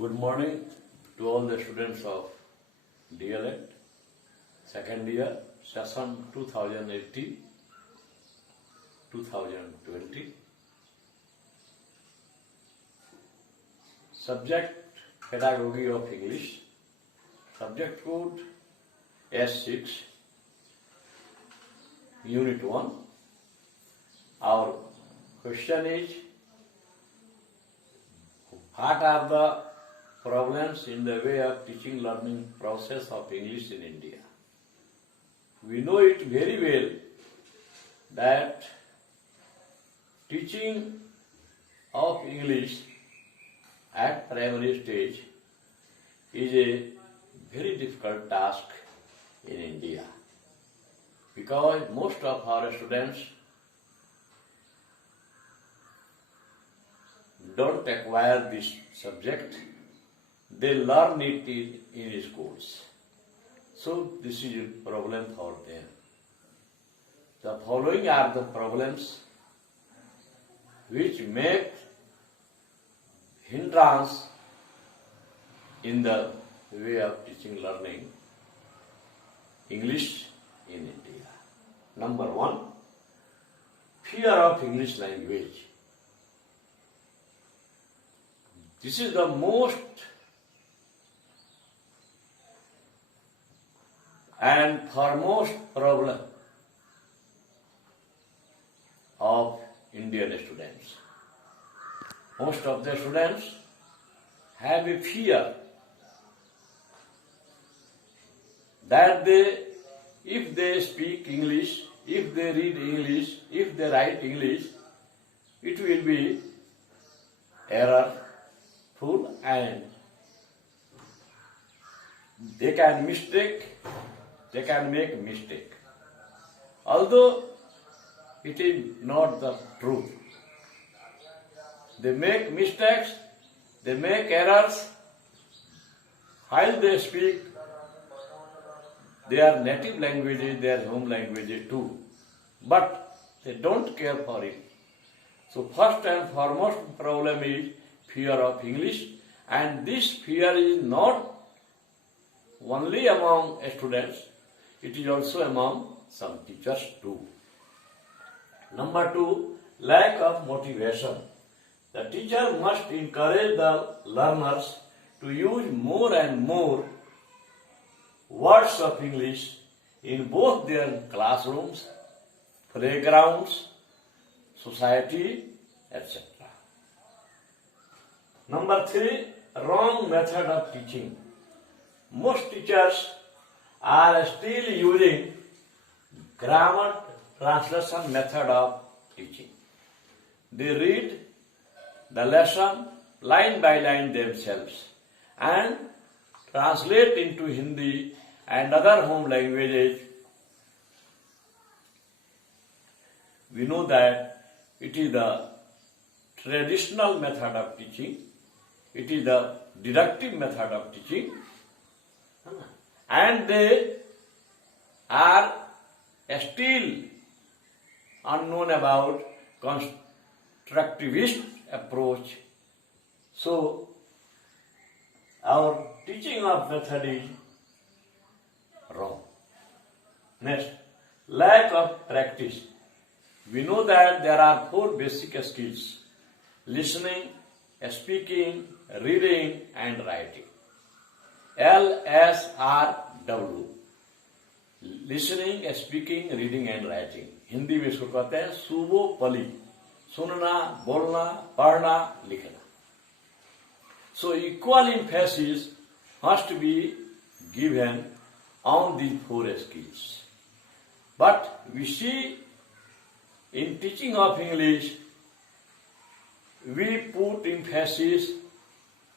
Good morning to all the students of DLED, second year, session 2018-2020. Subject Pedagogy of English. Subject code S-6, Unit 1. Our question is, what are the problems in the way of teaching learning process of English in India? We know it very well that teaching of English at primary stage is a very difficult task in India because most of our students don't acquire this subject. They learn it in schools. So this is a problem for them. The following are the problems which make hindrance in the way of teaching learning English in India. Number 1, fear of English language. This is the most and foremost problem of Indian students. Most of the students have a fear that if they speak English, if they read English, if they write English, it will be errorful and they can make mistake. Although it is not the truth. They make mistakes, they make errors while they speak their native languages, their home languages too. But they don't care for it. So first and foremost problem is fear of English, and this fear is not only among students, it is also among some teachers too. Number 2, lack of motivation. The teacher must encourage the learners to use more and more words of English in both their classrooms, playgrounds, society, etc. Number 3, wrong method of teaching. Most teachers are still using grammar translation method of teaching. They read the lesson line by line themselves and translate into Hindi and other home languages. We know that it is the traditional method of teaching. It is the deductive method of teaching. And they are still unknown about constructivist approach. So our teaching of method is wrong. Next, lack of practice. We know that there are 4 basic skills: listening, speaking, reading and writing. LSRW, listening, speaking, reading and writing. Hindi में इसको कहते हैं सुबो पली, सुनना, बोलना, पढ़ना, लिखना. So equal emphasis must be given on these 4 skills. But we see in teaching of English, we put emphasis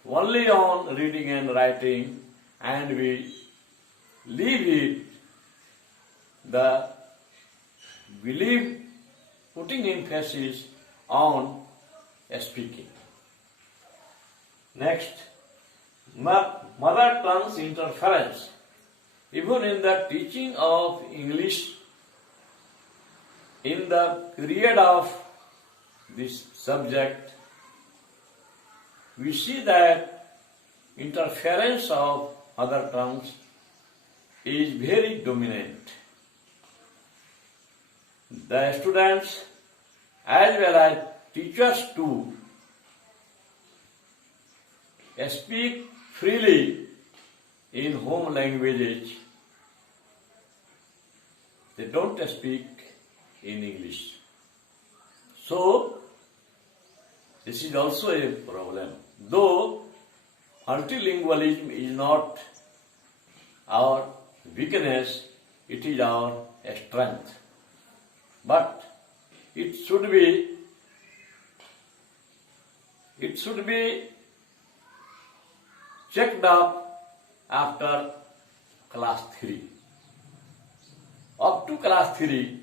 only on reading and writing, and we leave putting emphasis on speaking. Next, mother tongue's interference. Even in the teaching of English, in the period of this subject, we see that interference of other tongues is very dominant. The students as well as teachers too speak freely in home languages. They don't speak in English. So, this is also a problem. Though multilingualism is not our weakness, it is our strength. But it should be checked up after class 3. Up to class 3,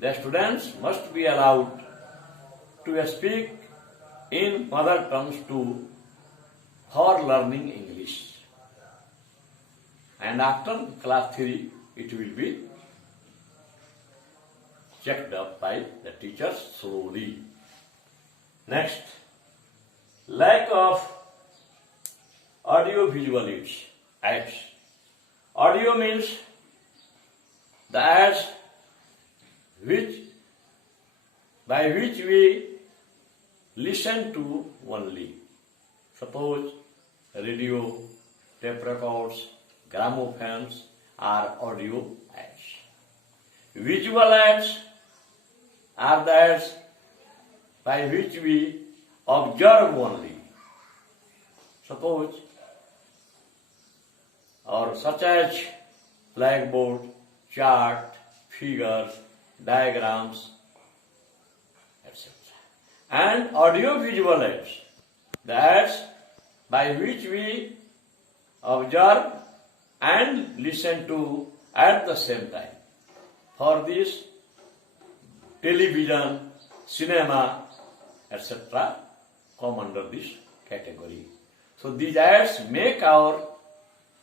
the students must be allowed to speak in mother tongues too for learning English. And after class 3, it will be checked up by the teachers slowly. Next, lack of audio-visual ads. Audio means the ads by which we listen to only. Suppose radio, tape records, gramophones are audio ads. Visual ads are the ads by which we observe only. Suppose, or such as blackboard, chart, figures, diagrams, etc. And audio-visual ads, the ads by which we observe and listen to at the same time. For this, television, cinema, etc. come under this category. So these ads make our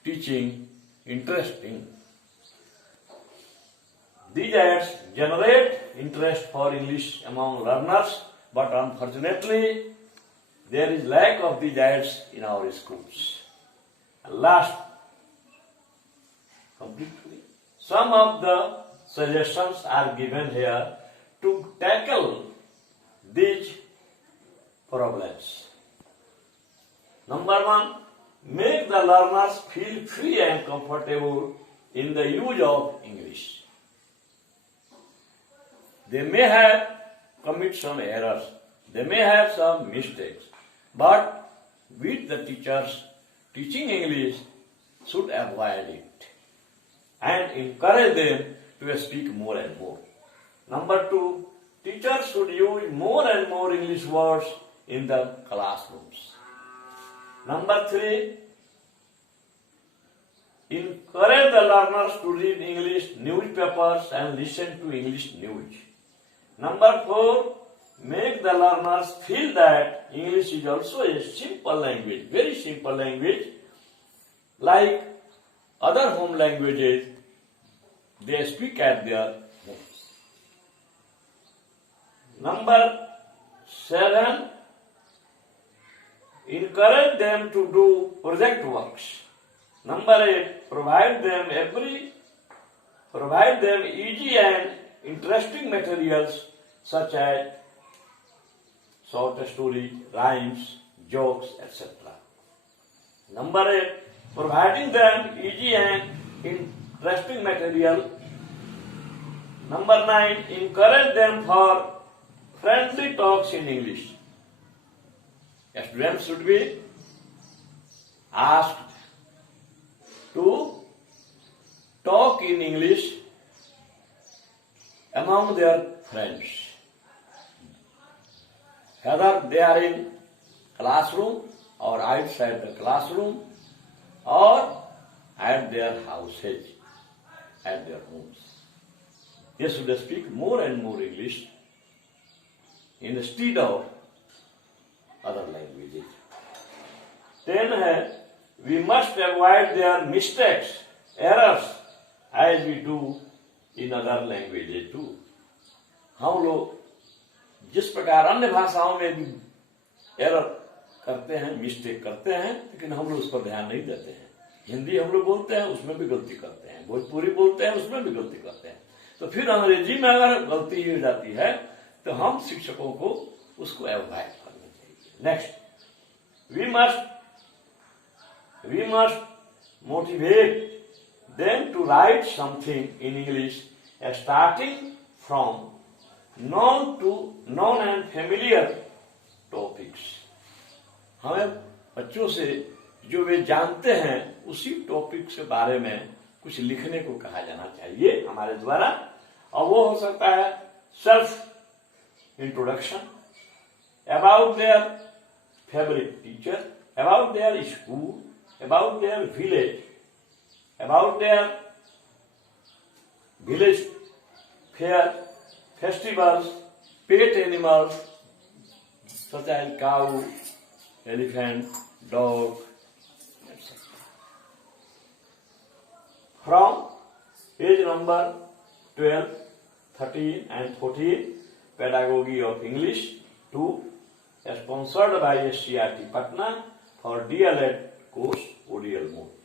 teaching interesting. These ads generate interest for English among learners, but unfortunately, there is lack of these ads in our schools. Last, completely, some of the suggestions are given here to tackle these problems. Number 1, make the learners feel free and comfortable in the use of English. They may have commit some errors, they may have some mistakes, but with the teachers teaching English should avoid it and encourage them to speak more and more. Number 2, teachers should use more and more English words in the classrooms. Number 3, encourage the learners to read English newspapers and listen to English news. Number 4, make the learners feel that English is also a simple language, very simple language, like other home languages they speak at their homes. Number 7, encourage them to do project works. Number 8, provide them easy and interesting materials such as short stories, rhymes, jokes, etc. Number 8, providing them easy and interesting material. Number 9, encourage them for friendly talks in English. Students should be asked to talk in English among their friends. Whether they are in classroom or outside the classroom or at their houses, at their homes. They should speak more and more English instead of other languages. 10 we must avoid their mistakes, errors, as we do in other languages too. हम लोग जिस प्रकार अन्य भाषाओं में भी error करते हैं, मिस्टेक करते हैं, लेकिन हम लोग उस पर ध्यान नहीं देते हैं। हिंदी हम लोग बोलते हैं, उसमें भी गलती करते हैं, भोजपुरी बोलते हैं, उसमें भी गलती करते हैं। तो फिर अंग्रेजी में अगर गलती हो जाती है तो हम शिक्षकों को उसको अवॉइड करना चाहिए। Next, we must motivate them to write something in English starting from known and familiar topics. हमें बच्चों से जो वे जानते हैं उसी टॉपिक के बारे में कुछ लिखने को कहा जाना चाहिए हमारे द्वारा। और वो हो सकता है self introduction, about their favourite teacher, about their school, about their village, about their village fair, festivals, pet animals such as cow, elephant, dog, etc. From page number 12, 13 and 14, Pedagogy of English 2, sponsored by SCRT Patna for DLED course ODL mode.